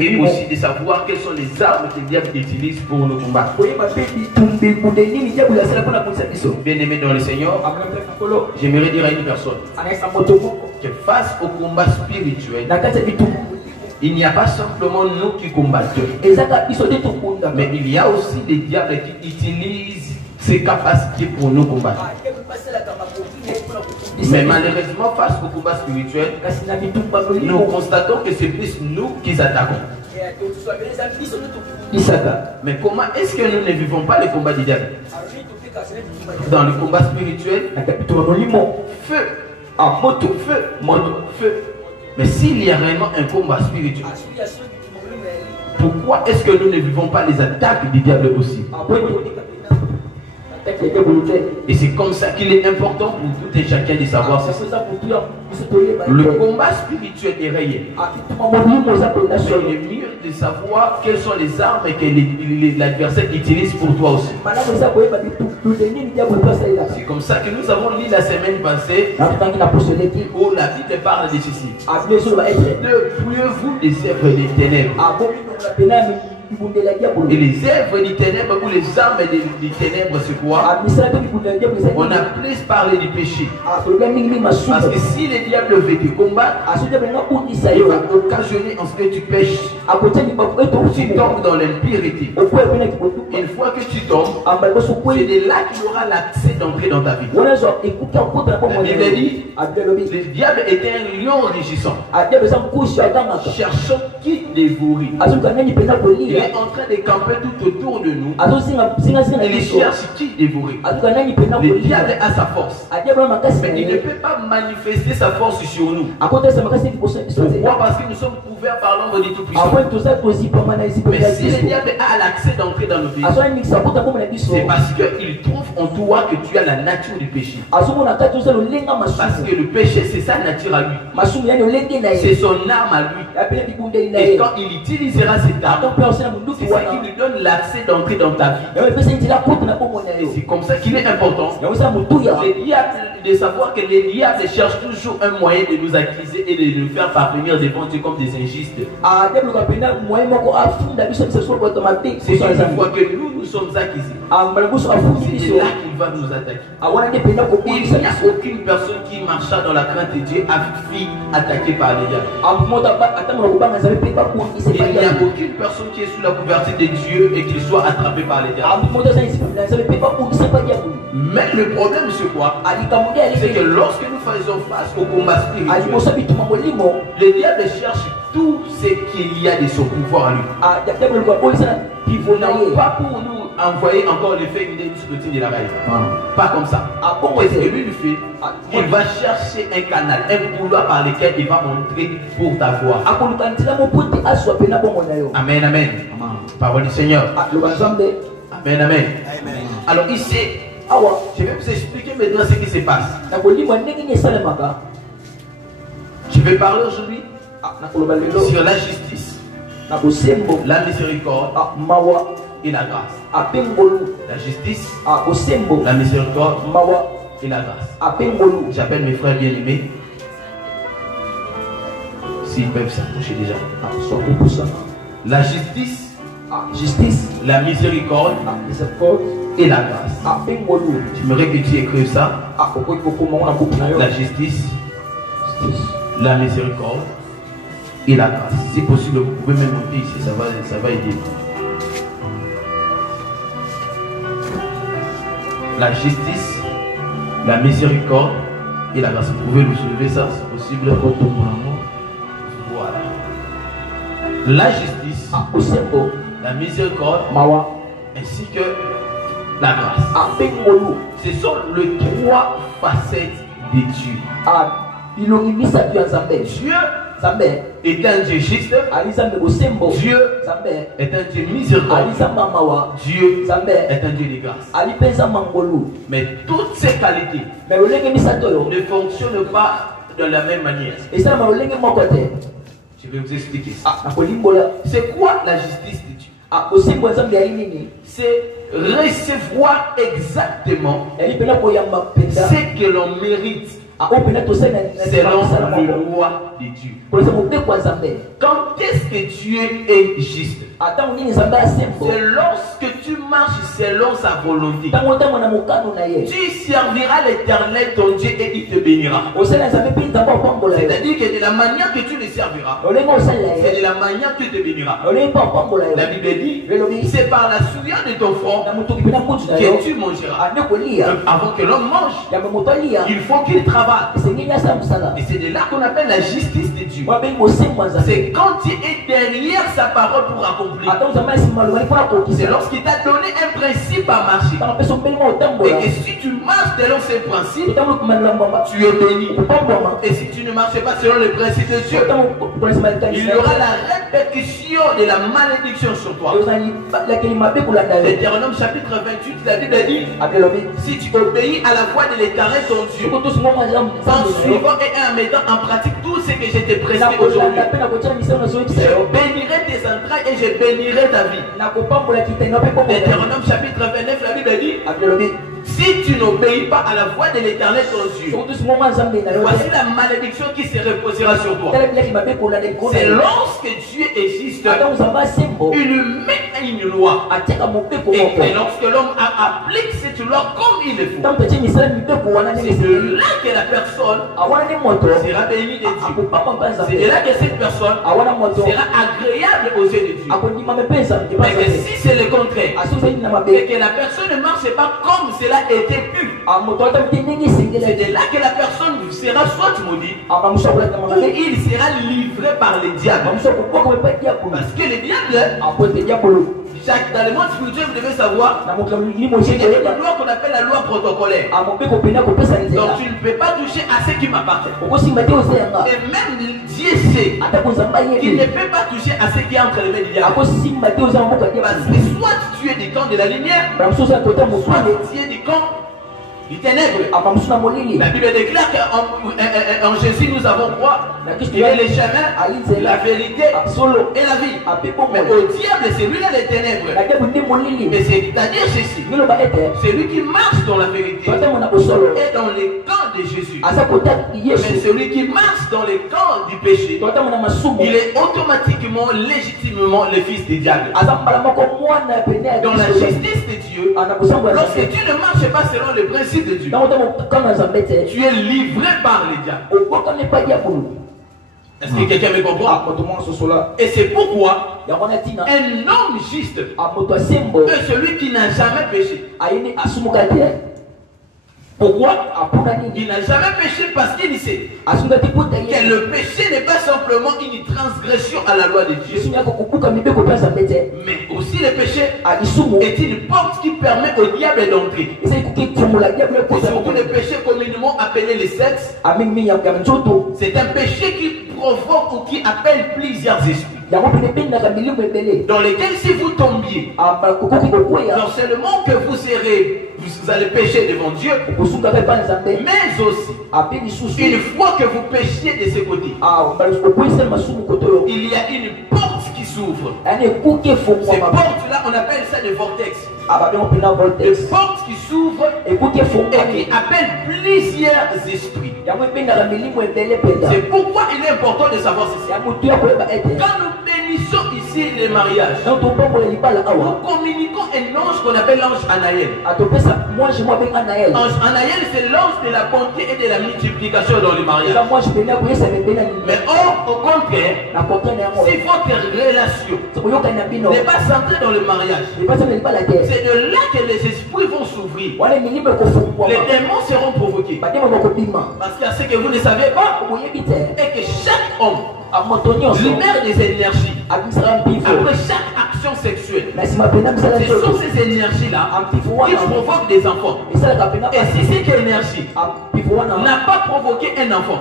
Et aussi de savoir quelles sont les armes que le diable utilise pour nos combats. Bien aimé dans le Seigneur, j'aimerais dire à une personne que face au combat spirituel, il n'y a pas simplement nous qui combattons, mais il y a aussi des diables qui utilisent ces capacités pour nous combattre. Mais malheureusement, face au combat spirituel, nous constatons que c'est plus nous qui attaquons. Mais comment est-ce que nous ne vivons pas le combat du diable? Dans le combat spirituel, feu, feu. Mais s'il y a réellement un combat spirituel, pourquoi est-ce que nous ne vivons pas les attaques du diable aussi? Et c'est comme ça qu'il est important pour tout et chacun de savoir ceci. Le combat spirituel est réel. Mais il est mieux de savoir quelles sont les armes que l'adversaire utilise pour toi aussi. C'est comme ça que nous avons lu la semaine passée où la Bible parle de ceci. Dépouillez-vous des œuvres des ténèbres. Et les œuvres des ténèbres ou les armes des ténèbres, c'est quoi? On a plus parlé du péché. Parce que si le diable veut te combattre, il va occasionner en ce que tu pêches. Tu tombes dans l'impureté. Une fois que tu tombes, c'est de là qu'il aura l'accès d'entrer dans ta vie. La Bible dit, le diable est un lion rugissant, cherchant qui dévorer. Il est en train de camper tout autour de nous. Il cherche qui dévorer. Le diable a sa force, mais il ne peut pas manifester sa force sur nous. Pourquoi? Parce que nous sommes couverts par l'ombre du Tout-Puissant. Mais si le diable a l'accès d'entrer dans nos vies, c'est parce qu'il trouve en toi que tu as la nature du péché. Parce que le péché, c'est sa nature à lui. C'est son arme à lui. Et quand il utilisera cette arme, c'est ça qui lui donne l'accès d'entrer dans ta vie. Et c'est comme ça qu'il est important de savoir que les diables cherchent toujours un moyen de nous accuser et de nous faire parvenir devant Dieu comme des injustes. C'est une fois que nous sommes accusés, c'est là qu'il va nous attaquer. Il n'y a aucune personne qui marcha dans la crainte de Dieu a fui attaquée par les diables. Il n'y a aucune personne qui est sous la couverture de Dieu et qui soit attrapée par les diables. Mais le problème c'est quoi? C'est que lorsque nous faisons face au combat spirituel, le diable cherche tout ce qu'il y a de son pouvoir à lui. Non pas pour nous envoyer encore l'effet de la raille. Pas comme ça. Qu'est-ce que lui fait? Il va chercher un canal, un couloir par lequel il va entrer pour t'avoir. Amen, amen. Parole du Seigneur. Amen, amen. Alors ici, je vais vous expliquer maintenant ce qui se passe. Je vais parler aujourd'hui sur la justice, la miséricorde et la grâce. La justice, la miséricorde et la grâce. J'appelle mes frères bien-aimés, s'ils peuvent s'approcher déjà. La justice, la miséricorde et la grâce. J'aimerais que tu écrives ça. La justice, la miséricorde et la grâce. Si possible, vous pouvez même monter ici, ça va aider. La justice, la miséricorde et la grâce. Vous pouvez nous soulever ça, c'est possible. Voilà. La justice, la miséricorde, ainsi que la grâce. Ce sont les trois facettes de Dieu. Dieu est un Dieu juste. Dieu est un Dieu miséricordieux. Dieu est un Dieu de grâce. Mais toutes ces qualités ne fonctionnent pas de la même manière. Je vais vous expliquer ça. C'est quoi la justice de Dieu? C'est recevoir exactement ce que l'on mérite selon le roi de Dieu. Quand est-ce que Dieu est juste? C'est lorsque tu marches selon sa volonté. Tu serviras l'Éternel ton Dieu et il te bénira. C'est-à-dire que de la manière que tu le serviras, c'est de la manière que tu te béniras. La Bible dit, c'est par la souillure de ton front que tu mangeras. Avant que l'homme mange, il faut qu'il travaille. Et c'est de là qu'on appelle la justice de Dieu. C'est quand tu es derrière sa parole pour accomplir. C'est lorsqu'il t'a donné un principe à marcher. Et que si tu marches selon ces principes, tu es béni. Et si tu ne marches pas selon les principes de Dieu, il y aura la répétition de la malédiction sur toi. Deutéronome chapitre 28, la Bible dit, si tu obéis à la voix de l'Éternel ton Dieu, en suivant et en mettant en pratique tout ce que je t'ai prescrit aujourd'hui, je bénirai tes entrailles et je bénirai ta vie. Deutéronome chapitre 29, la Bible dit, si tu n'obéis pas à la voix de l'Éternel ton Dieu, voici la malédiction qui se reposera sur toi. C'est lorsque Dieu existe, il met une loi. Et lorsque l'homme applique cette loi comme il le faut, c'est de là que la personne sera bénie de Dieu. C'est de là que cette personne sera agréable aux yeux de Dieu. Mais que si c'est le contraire, et que la personne ne marche pas comme cela était pu, c'est de là que la personne sera soit maudite, ou il sera livré par les diables. Parce que les diables, dans le monde spirituel, vous devez savoir, il y a une loi qu'on appelle la loi protocolaire. Donc tu ne peux pas toucher à ce qui m'appartient. Et même Dieu sait qu'il ne peut pas toucher à ce qui est entre les mains du diable. Parce que soit tu es du camp de la lumière, soit tu es du camp du ténèbre. La Bible déclare qu'en Jésus nous avons quoi? Il est le chemin, la vérité et la vie. Mais au diable, c'est lui là les ténèbres. Mais c'est-à-dire ceci, c'est lui qui marche dans la vérité et dans les camps de Jésus. Mais celui qui marche dans les camps du péché, il est automatiquement, légitimement le fils du diable. Dans la justice de Dieu, lorsque tu ne marches pas selon le principe de Dieu, tu es livré par les diables. Est-ce que quelqu'un me comprend? Et c'est pourquoi un homme juste est celui qui n'a jamais péché. Pourquoi? Il n'a jamais péché parce qu'il sait que le péché n'est pas simplement une transgression à la loi de Dieu, mais aussi le péché est une porte qui permet au diable d'entrer. C'est surtout le péché communément appelé le sexe. C'est un péché qui provoque ou qui appelle plusieurs esprits, dans lesquels si vous tombiez, non seulement que vous allez pécher devant Dieu, mais aussi une fois que vous péchiez de ce côté, il y a une porte qui s'ouvre. Ces portes-là, on appelle ça des vortex. Des portes qui s'ouvrent et qui appellent plusieurs esprits. C'est pourquoi il est important de savoir ceci. Quand nous bénissons ici les mariages, nous communiquons un ange qu'on appelle l'ange Anaël. Ange Anaël, c'est l'ange de la bonté et de la multiplication dans le mariage. Mais au contraire, si votre relation n'est pas centrée dans le mariage, c'est de là que les esprits vont s'ouvrir. Les démons seront provoqués. Parce qu'à ce que vous ne savez pas, et que chaque homme libère des énergies après chaque action sexuelle. Ce sont ces énergies-là qui provoquent des enfants. Et si cette énergie n'a pas provoqué un enfant,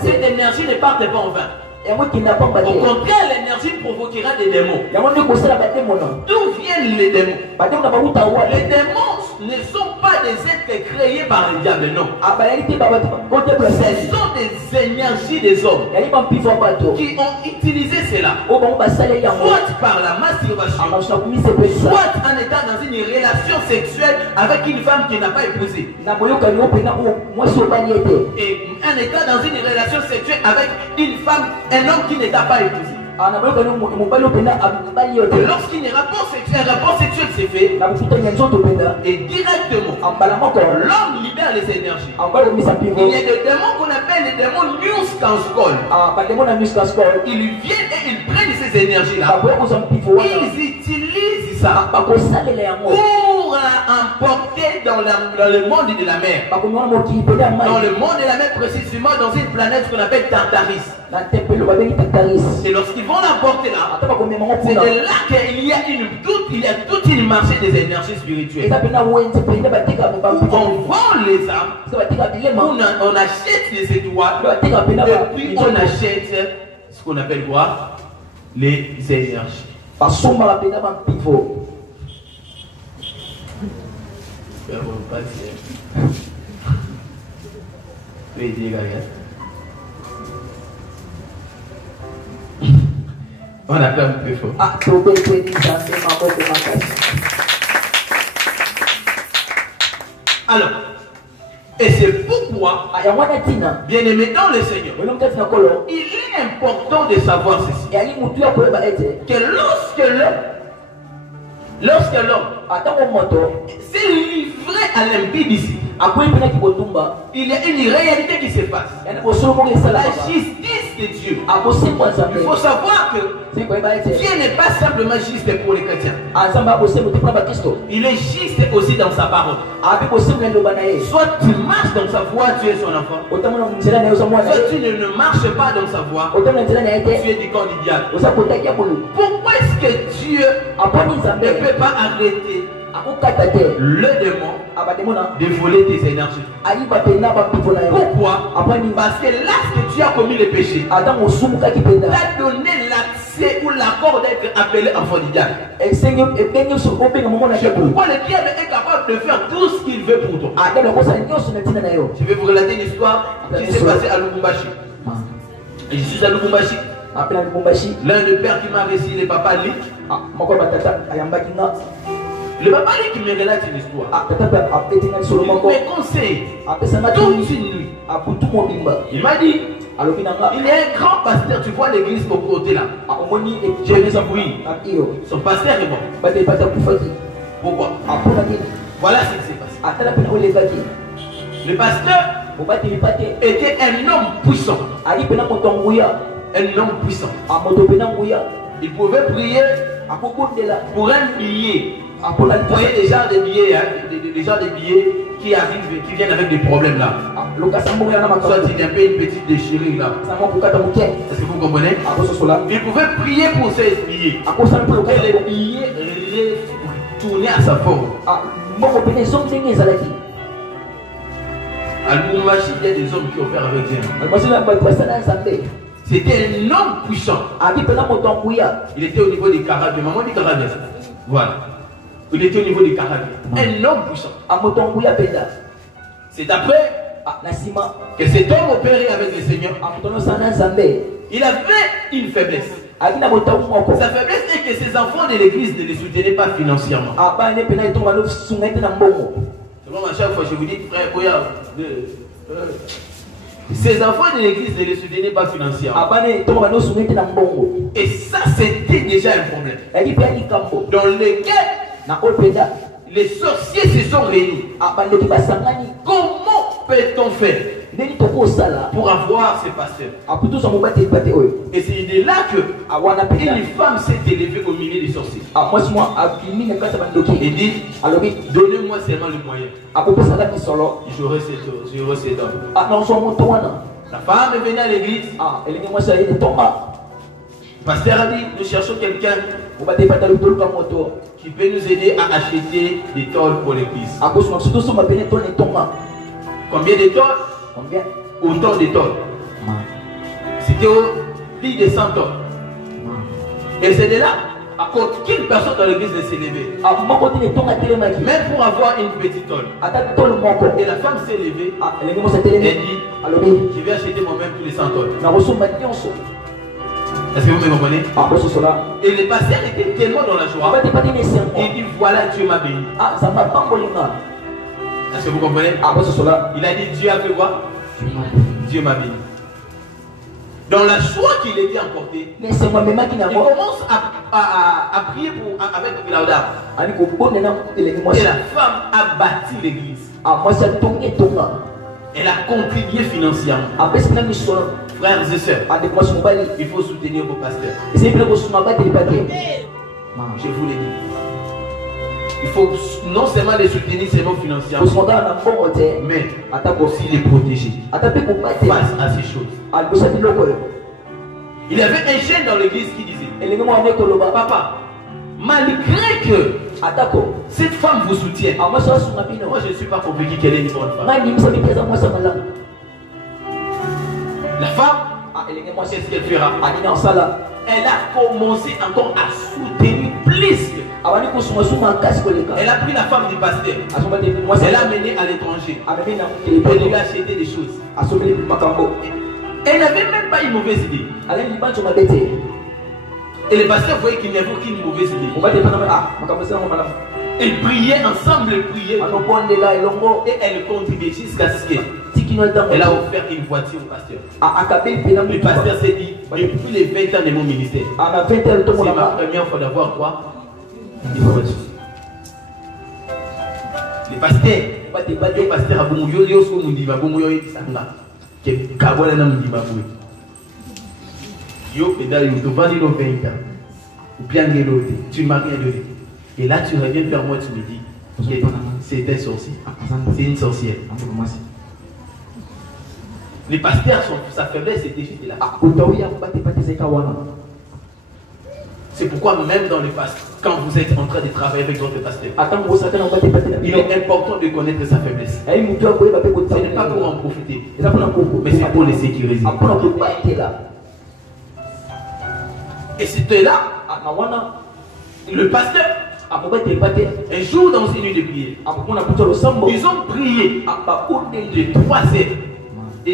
cette énergie ne part pas en vain. Au contraire, l'énergie provoquera des démons. D'où viennent les démons? Les démons ne sont pas des êtres créés par le diable, non. Ce sont des énergies des hommes qui ont utilisé cela, soit par la masturbation, soit en étant dans une relation sexuelle avec une femme qui n'a pas épousé, et en étant dans une relation sexuelle avec une femme, un homme qui n'a pas épousé. Et lorsqu'il y a un rapport sexuel s'est fait, et directement, l'homme libère les énergies. Il y a des démons qu'on appelle les démons Newscanskol. Ils viennent et ils prennent ces énergies-là. Ils utilisent ça pour emporter dans le monde de la mer. Dans le monde de la mer, précisément dans une planète qu'on appelle Tartaris. Et lorsqu'ils vont l'emporter là, c'est de là qu'il y a toute une marché des énergies spirituelles. On vend les âmes, on achète les étoiles, et puis on achète ce qu'on appelle quoi? Les énergies. On a fait un peu fort. Alors, et c'est pourquoi, bien aimé dans le Seigneur, il est important de savoir ceci, que lorsque l'homme s'est livré à l'impudicité, il y a une réalité qui se passe. La justice de Dieu. Il faut savoir que Dieu n'est pas simplement juste pour les chrétiens. Il est juste aussi dans sa parole. Soit tu marches dans sa voie, tu es son enfant. Soit tu ne marches pas dans sa voie, tu es du camp du diable. Pourquoi est-ce que Dieu ne peut pas arrêter le démon de voler tes énergies? Pourquoi? Parce que lorsque tu as commis le péché, tu as donné l'accès ou l'accord d'être appelé enfant du diable. C'est pourquoi le diable est capable de faire tout ce qu'il veut pour toi. Je vais vous relater une histoire qui s'est passée à Lubumbashi. Je suis à Lubumbashi. L'un des pères qui m'a récité, le papa Lick. Le papa Lick me relate une histoire. Il me conseille toute une nuit. Il m'a dit, il y a un grand pasteur, tu vois l'église au côté là. J'ai dit oui. Son pasteur est mort. Pourquoi? Voilà ce qui s'est passé. Le pasteur était un homme puissant. Un homme puissant. Il pouvait prier pour un billet. Vous voyez les gens de billets, qui arrivent, qui viennent avec des problèmes là. Soit il y a un peu une petite déchirure là. Est-ce que vous comprenez? Il pouvait prier pour ces billets. Et les billets retournaient à sa forme. À Lubumbashi, il y a des hommes qui opèrent avec Dieu. C'était un homme puissant. Il était au niveau des Carabiens. Maman dit Carabiens. Voilà. Il était au niveau des Carabiens. Un homme puissant. C'est après que cet homme opérait avec le Seigneur. Il avait une faiblesse. Sa faiblesse est que ses enfants de l'église ne les soutenaient pas financièrement. À chaque fois je vous dis, frère, ses enfants de l'église ne les soutenaient pas financièrement. Et ça, c'était déjà un problème. Dans lequel les sorciers se sont réunis. Comment peut-on faire pour avoir ces pasteurs? Et c'est de là que une femme s'est élevée au milieu des sorciers. Et dit, donnez-moi seulement le moyen. J'aurai cet homme. La femme est venue à l'église. Le pasteur a dit, nous cherchons quelqu'un qui peut nous aider à acheter des tôles pour l'église. Combien de tôles? Autant de tôles. C'était plus de 100 tonnes. Et c'est de là Aucune personne dans l'église ne s'est levée. Même pour avoir une petite tôle. Et la femme s'est levée. Elle dit, je vais acheter moi-même tous les 100 tôles. Est-ce que vous me comprenez? Et le pasteur était tellement dans la joie. Il dit, voilà, Dieu m'a béni. Est-ce que vous comprenez? Il a dit, Dieu a fait quoi? Dieu m'a béni. Dans la joie qu'il était emporté, il commence à prier avec Claudia. Et la femme a bâti l'église. Elle a contribué financièrement. Frères et sœurs, il faut soutenir vos pasteurs. Je vous l'ai dit. Il faut non seulement les soutenir seulement financièrement, mais aussi les protéger face à ces choses. Il y avait un jeune dans l'église qui disait, papa, malgré que cette femme vous soutienne, moi je ne suis pas convaincu qu'elle est une bonne femme. La femme, qu'est-ce qu'elle fera? Elle a commencé encore à soutenir plus. Elle a pris la femme du pasteur. Elle l'a amenée à l'étranger. Elle lui a acheté des choses. Elle n'avait même pas une mauvaise idée. Et le pasteur voyait qu'il n'y avait aucune mauvaise idée. Ils priaient ensemble, ils priaient. Et elle contribuait jusqu'à ce qu'elle a offert une voiture au pasteur. Le pasteur s'est dit, depuis les 20 ans de mon ministère, c'est ma première fois d'avoir quoi? Une voiture. Le pasteur a tu m'as rien donné. Et là tu reviens vers moi, tu me dis c'est un sorcier, c'est une sorcière. Les pasteurs, sa faiblesse était juste là. C'est pourquoi même dans les pasteurs, quand vous êtes en train de travailler avec votre pasteur, il est important de connaître sa faiblesse. Ce n'est pas pour en profiter, mais c'est pour les sécuriser. Et c'était là, le pasteur, un jour dans une nuit de prière, ils ont prié de 3 heures, de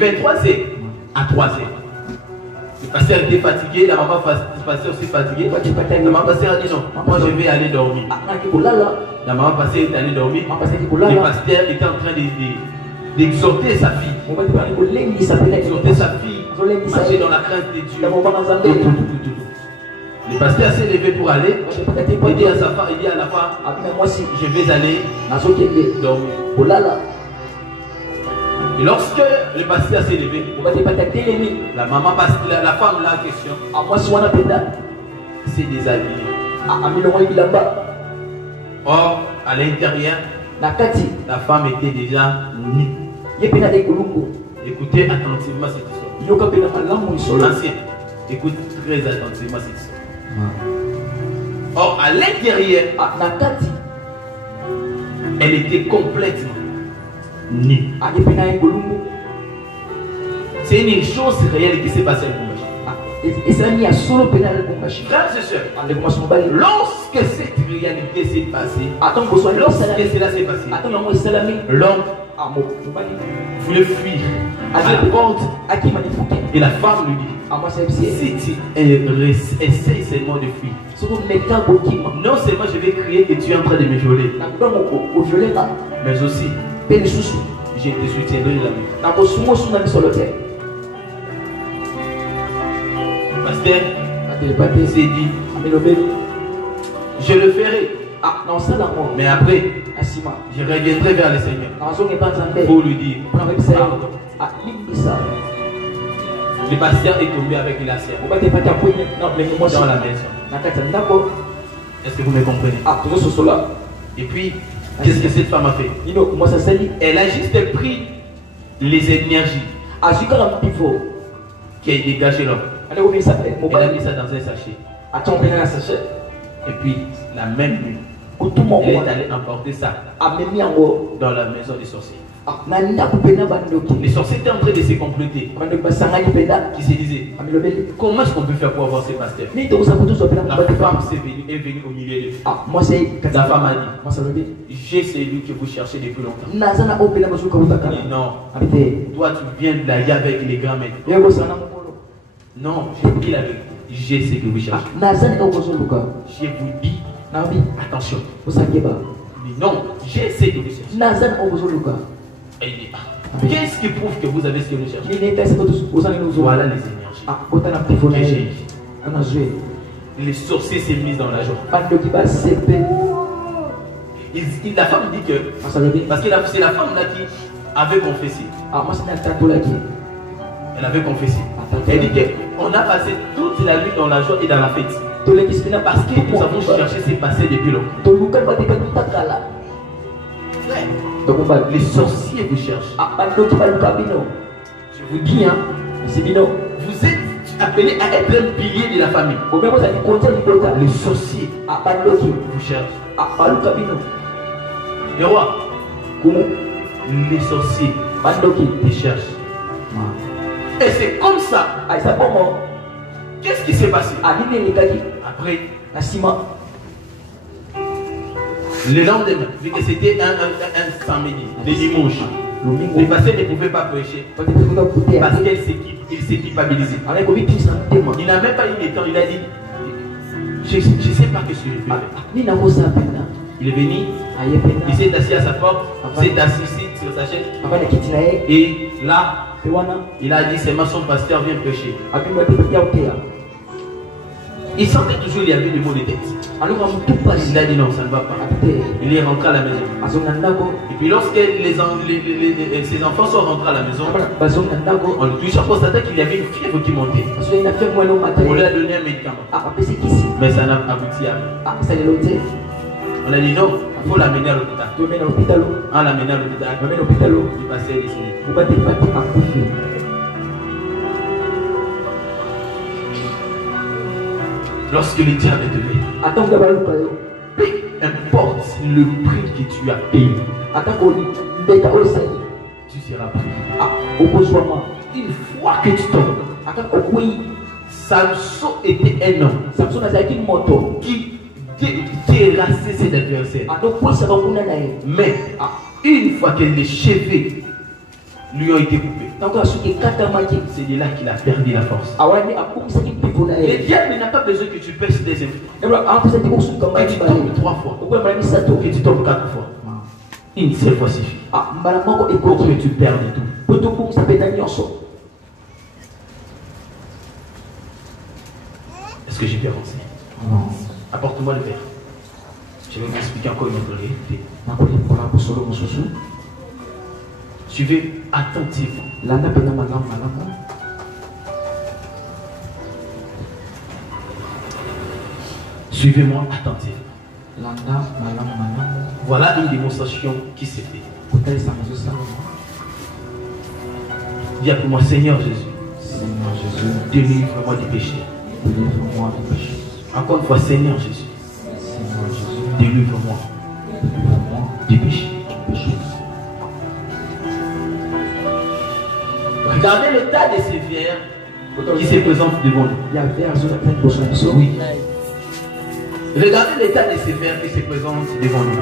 23 heures à 3 heures. Le pasteur était fatigué, la maman pasteur aussi fatiguée. La maman pasteur a dit non, moi je vais aller dormir. La maman pasteur est allée dormir. Le pasteur était en train d'exhorter sa fille. Exhorter sa fille, marcher dans la crainte de Dieu. Le pasteur s'est levé pour aller. Il dit à sa femme, il dit à la femme, je vais aller dormir. Et lorsque le pasteur s'est levé, la maman, la femme là en question, s'est déshabillée. Or, à l'intérieur, la femme était déjà nue. Écoutez attentivement cette histoire. L'ancien, écoute très attentivement cette histoire. Or, à l'intérieur, elle était complètement nue. C'est une chose réelle qui s'est passée avec frères et sœurs, lorsque cette réalité s'est passée, lorsque cela s'est passé, l'homme voulait fuir à la porte et la femme lui dit, si tu essaies seulement de fuir, non seulement je vais crier que tu es en train de me violer, mais aussi je te soutiendrai de la vie. Pasteur s'est dit, je le ferai. Mais après, je reviendrai vers le Seigneur pour lui dire pardon. Le pasteur est tombé avec la sœur dans la maison. Est-ce que vous me comprenez? Et puis, qu'est-ce que cette femme a fait? Elle a juste pris les énergies qui a dégagé l'homme. Elle a mis ça dans un sachet. Et puis, la même nuit, elle est allée emporter ça dans la maison des sorciers. Les sorciers étaient en train de se comploter. Qui se disaient, comment est-ce qu'on peut faire pour avoir ces pasteurs? La femme est venue au milieu de eux. La femme a dit, j'ai celui que vous cherchez depuis longtemps. Il dit, non, toi tu viens de la y avec les grands maîtres. Non, j'ai dit la vérité. J'ai ce que vous cherchez. Je vous dis, attention. Il dit, non, j'ai ce que vous cherchez. Et il dit, qu'est-ce qui prouve que vous avez ce que vous cherchez? Voilà les énergies. Les sorciers s'est mis dans la joie. La femme dit que, parce que c'est la femme là qui avait confessé. Elle avait confessé. Elle dit qu'on a passé toute la nuit dans la joie et dans la fête. Parce que nous avons cherché ces passés depuis longtemps. Les sorciers vous cherchent. Je vous dis, hein, vous êtes appelés à être un pilier de la famille. Les sorciers vous cherchent. Les rois, les sorciers te cherchent. Et c'est comme ça. Qu'est-ce qui s'est passé? Après, le lendemain, vu que c'était un samedi, le dimanche, les pasteurs ne pouvaient pas prêcher parce qu'il s'est culpabilisé. Il n'a même pas eu le temps, il a dit, je ne sais pas ce que je peux faire. Il est venu, il s'est assis à sa porte, il s'est assis ici sur sa chaise. Et là, il a dit, c'est ma son pasteur, viens prêcher. Il sentait toujours qu'il y avait des mots de tête. Il a dit non, ça ne va pas. Il est rentré à la maison. Et puis lorsque ses enfants sont rentrés à la maison, on a constaté qu'il y avait une fièvre qui montait. On lui a donné un médicament. Mais ça n'a abouti à rien. On a dit non, il faut l'amener à l'hôpital. On l'a amené à l'hôpital. Il passait ici. Lorsque le diable est levé, peu importe le prix que tu as payé, tu seras pris. Une fois que tu tombes, Samson était un homme qui terrassait ses adversaires. Mais une fois que les cheveux lui ont été coupés, c'est de là qu'il a perdu la force. Le diable n'a pas besoin que tu pèses des infos. Que tu tombes 3 fois, que tu tombes 4 fois. Une seule fois suffit. Pour que tu perdes tout. Est-ce que j'ai bien avancé? Apporte-moi le verre. Je vais vous expliquer encore une autre réalité. Suivez attentivement. Suivez-moi attentivement. Voilà une démonstration qui s'est faite. Dis pour moi, Seigneur Jésus, délivre-moi du péché. Encore une fois, Seigneur Jésus, délivre-moi du péché. Regardez le tas de ces verres qui se présentent devant nous. Oui. Regardez l'état de ces verres qui se présentent devant nous.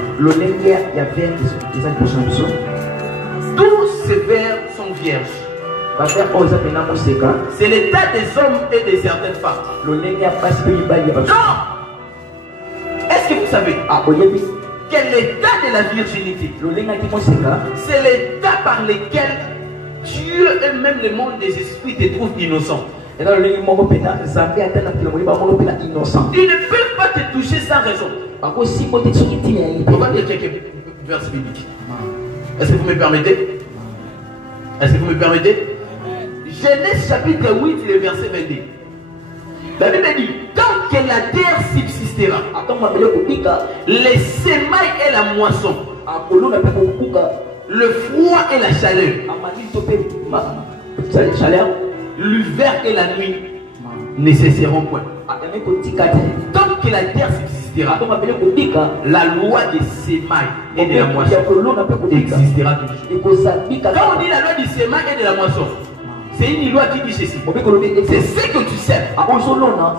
Tous ces verres sont vierges. C'est l'état des hommes et de certaines femmes. Non. Est-ce que vous savez que l'état de la virginité, c'est l'état par lequel Dieu et même le monde des esprits te trouvent innocent. Ils ne peuvent pas te toucher sans raison. On va lire quelques versets bibliques. Est-ce que vous me permettez? Est-ce que vous me permettez? Genèse chapitre 8, le verset 22. La Bible dit, tant que la terre subsistera, les semailles et la moisson, le froid et la chaleur, l'hiver et la nuit ne cesseront point. Tant que la terre subsistera. existera. La loi des semailles et de la moisson existera toujours. Quand on dit la loi du sémail et de la moisson, c'est une loi qui dit ceci. C'est ce que tu sèmes,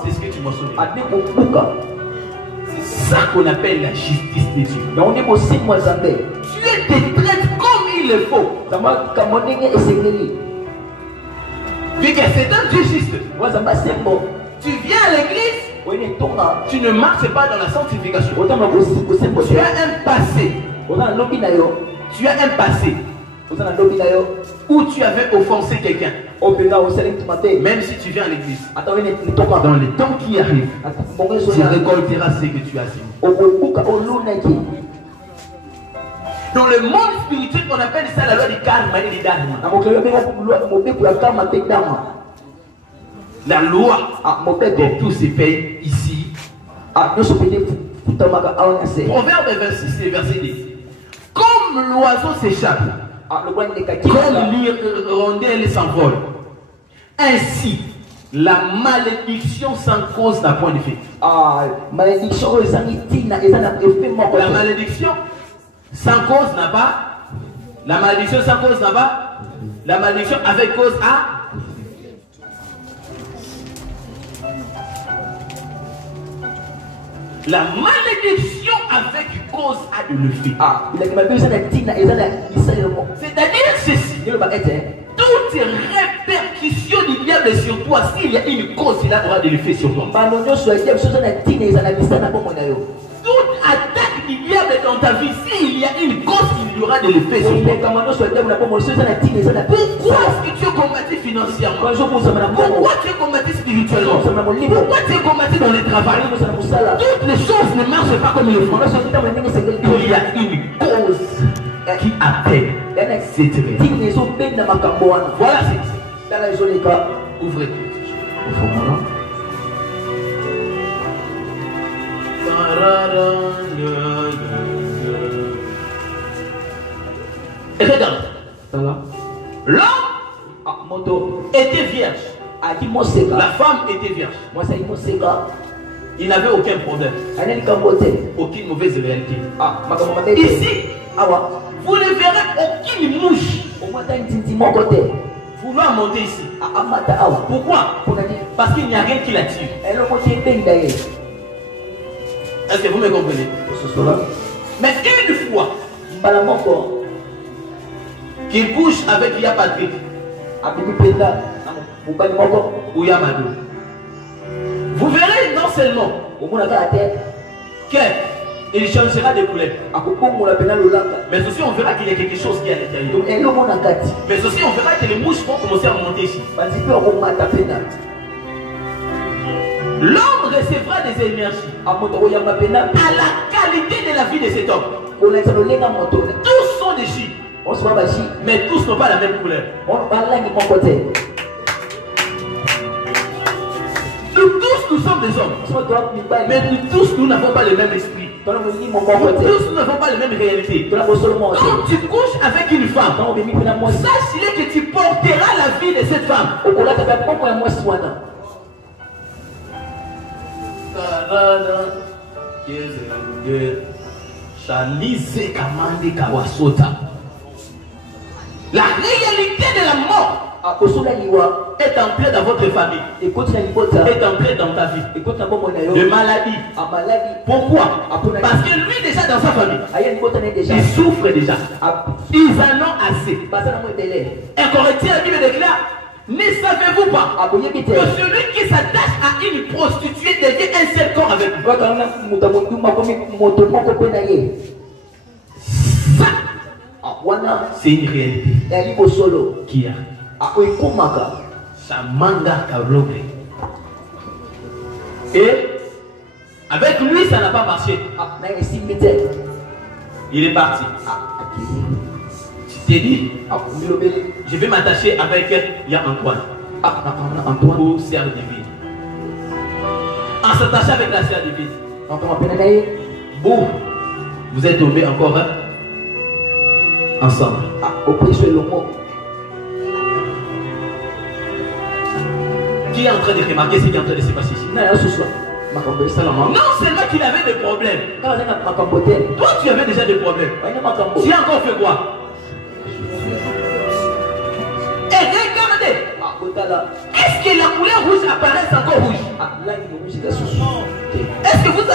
c'est ce que tu moissonnes. C'est ça qu'on appelle la justice de Dieu. Dieu te traite comme il le faut. Vu que c'est un Dieu juste. Tu viens à l'église, tu ne marches pas dans la sanctification. Tu as un passé. Tu as un passé où tu avais offensé quelqu'un. Même si tu viens à l'église, dans les temps qui arrivent, tu récolteras ce que tu as semé. Dans le monde spirituel, on appelle ça la loi du karma et du dharma. La loi de tous ces pays ici. Proverbe 26, verset 10. Comme l'oiseau s'échappe, comme l'hirondelle s'envole, ainsi la malédiction sans cause n'a point d'effet. La malédiction sans cause n'a pas. La malédiction sans cause n'a pas. La malédiction avec cause a. La malédiction avec cause a de l'effet. C'est-à-dire ceci. Toute répercussion du diable sur toi, s'il y a une cause, il aura de l'effet sur toi. Toute attaque du diable dans ta vie, s'il y a une cause, il y aura de l'effet sur toi. Pourquoi est-ce que tu es combattu financièrement? Pourquoi tu es combattu spirituellement? Pourquoi tu es combattu dans le travail? Toutes les choses ne marchent pas comme il le faut. Il y a une cause qui appelle cette réalité. Voilà ce que c'est. Ouvrez. Et regarde. L'homme était vierge. La femme était vierge. Il n'avait aucun problème. Aucune mauvaise réalité. Ici, vous ne verrez aucune mouche vouloir monter ici. Pourquoi? Parce qu'il n'y a rien qui l'attire. Est-ce que vous me comprenez? Mais une fois qu'il couche avec Lia Patrick ou Yamado, vous verrez non seulement qu'il changera de couleur, mais aussi on verra qu'il y a quelque chose qui est à l'intérieur. Mais aussi on verra que les mouches vont commencer à monter ici. L'homme recevra des énergies à la qualité de la vie de cet homme. Tous sont des chiens, mais tous n'ont pas la même couleur. Nous sommes des hommes, mais tous nous n'avons pas le même esprit. Tous nous n'avons pas la même réalité. Quand tu couches avec une femme, sache que tu porteras la vie de cette femme. La réalité de la mort est entrée dans votre famille, est entrée dans ta vie. De maladie. Pourquoi? Parce que lui déjà dans sa famille, il souffre déjà. Ils en ont assez. Un Corinthiens, la Bible déclare: ne savez-vous pas que celui qui s'attache à une prostituée devient un seul corps avec lui? Ça, c'est une réalité qui a. Ça manda Karobe. Et avec lui, ça n'a pas marché. Il est parti. Tu t'es dit, je vais m'attacher avec Antoine. Pour sœur divine. En s'attachant avec la sœur divine, boum, vous êtes tombés encore ensemble. Qui est en train de remarquer ce qui est en train de se passer ici? Non seulement qu'il avait des problèmes. Toi, tu avais déjà des problèmes. Tu as encore fait quoi? Et regardez. Est-ce que la couleur rouge apparaît encore rouge? Est-ce que vous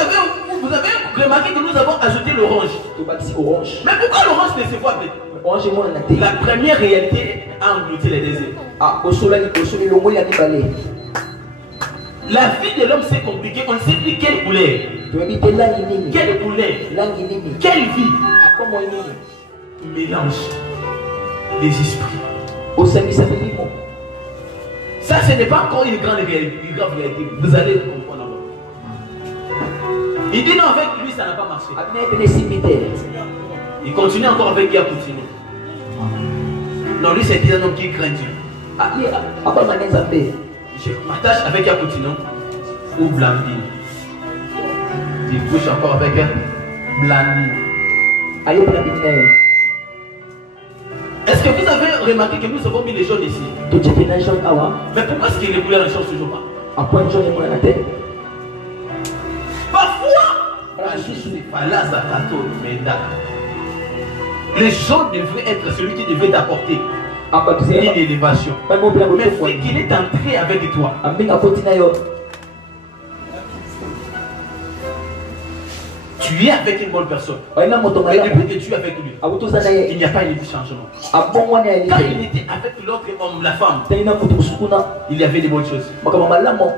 avez remarqué que nous avons ajouté l'orange? Mais pourquoi l'orange ne se voit plus? La première réalité a englouti les désirs. La vie de l'homme s'est compliquée. On ne sait plus quelle couleur. Quelle couleur? Quelle vie? Mélange des esprits. Ça, ce n'est pas encore une grande réalité. Vous allez comprendre. Il dit non, avec lui, ça n'a pas marché. Il continue encore avec Yakutino. Non, lui, c'est un homme qui craint Dieu. Je m'attache avec Yakutino ou Blandine. Il couche encore avec Blandine. Est-ce que vous avez remarqué que nous avons mis les jaunes ici? Mais pourquoi est-ce que les couleurs ne changent toujours pas? Parfois, les jaunes devraient être celui qui devrait t'apporter une élévation. Mais c'est qu'il est entré avec toi. Tu es avec une bonne personne. Mais depuis que tu es avec lui, il n'y a pas eu de changement. Quand il était avec l'autre homme, la femme, il y avait des bonnes choses.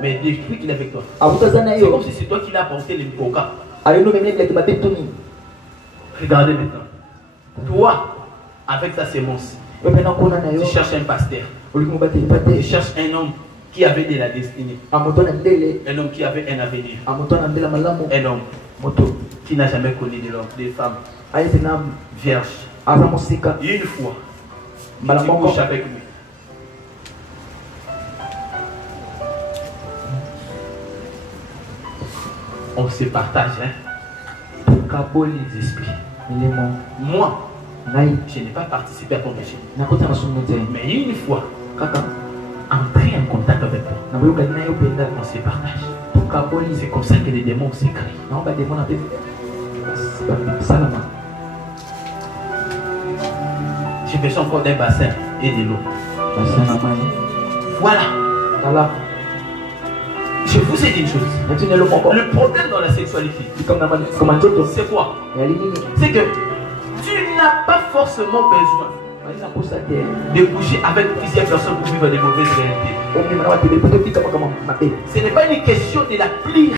Mais depuis qu'il est avec toi, c'est comme si c'est toi qui l'as apporté les coca. Regardez maintenant. Toi, avec ta sémence, tu cherches un pasteur. Tu cherches un homme qui avait de la destinée. Un homme qui avait un avenir. Un homme qui n'a jamais connu des femmes vierges. Et une fois, tu couches avec lui. On se partage, hein, pour les esprits. Moi, je n'ai pas participé à ton péché. Mais une fois, entrer en contact avec toi, on se partage. C'est comme ça que les démons se créent. J'ai besoin encore d'un bassin et de l'eau. Voilà. Je vous ai dit une chose. Le problème dans la sexualité, c'est quoi? C'est que tu n'as pas forcément besoin de coucher avec plusieurs personnes pour vivre des mauvaises réalités. Ce n'est pas une question de la pluie.